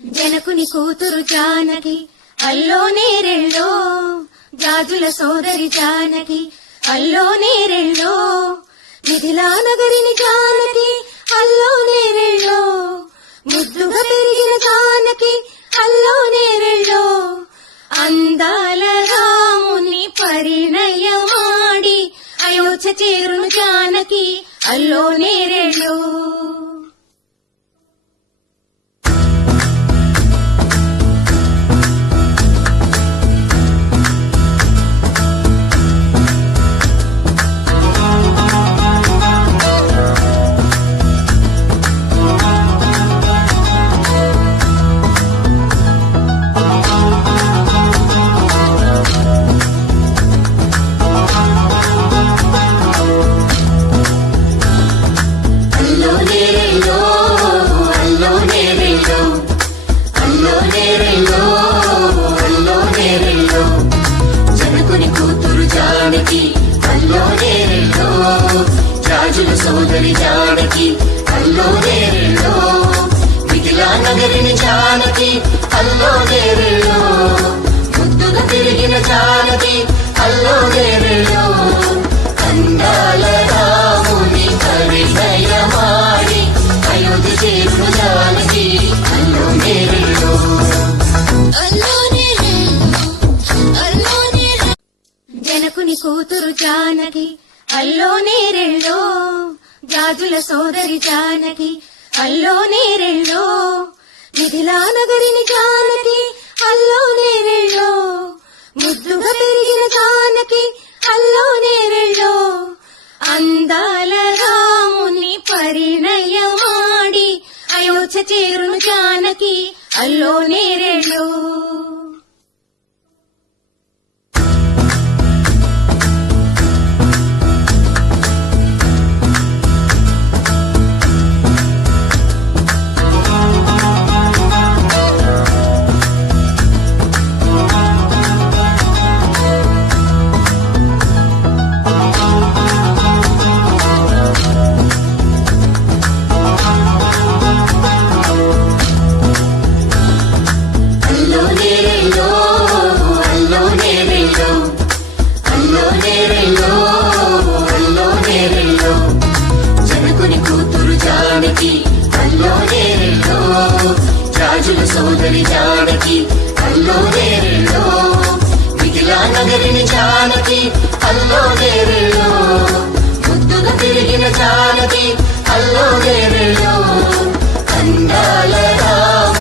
జనకుని కూతురు జానకి అల్లో నేరెళ్ళో, జాజుల సోదరి జానకి అల్లో నేరెళ్ళో, మిథిలా నగరిని జానకి అల్లో నేరెళ్ళో, ముద్దుగా పెరిగిన జానకి అల్లో నేరెళ్ళో, అందాల రాముని పరిణయమాడి అయోధ్య చేరును జానకి అల్లో నేరెళ్ళో. జాజుల సోదరి జానకి అల్లో నేరెళ్ళో, మిథిలా నగరిని జానకి అల్లో నేరెళ్ళో, ముద్దుగా పెరిగిన జానకి అల్లో నేరెళ్ళో, అందాల రాముని పరిణయమాడి అయోధ్య చేరును జానకి అల్లో నేరెళ్ళో. జనకుని కూతురు జానకి అల్లో నేరెళ్ళో, జాజుల సోదరి జానకి అల్లో నేరెళ్ళో, మిథిలా నగరిని జానకి అల్లో నేరెళ్ళో, ముద్దుగా పెరిగిన జానకి అల్లో నేరెళ్ళో, అందాల రాముని పరిణయమాడి అయోధ్య చేరును జానకి అల్లో నేరెళ్ళో. జాజుల సోదరి జానకి అల్లో నేరెళ్ళో, మిథిలా నగరిని జానకి అల్లో నేరెళ్ళో, ముద్దుగా పెరిగిన జానకి అల్లో నేరెళ్ళో, అందా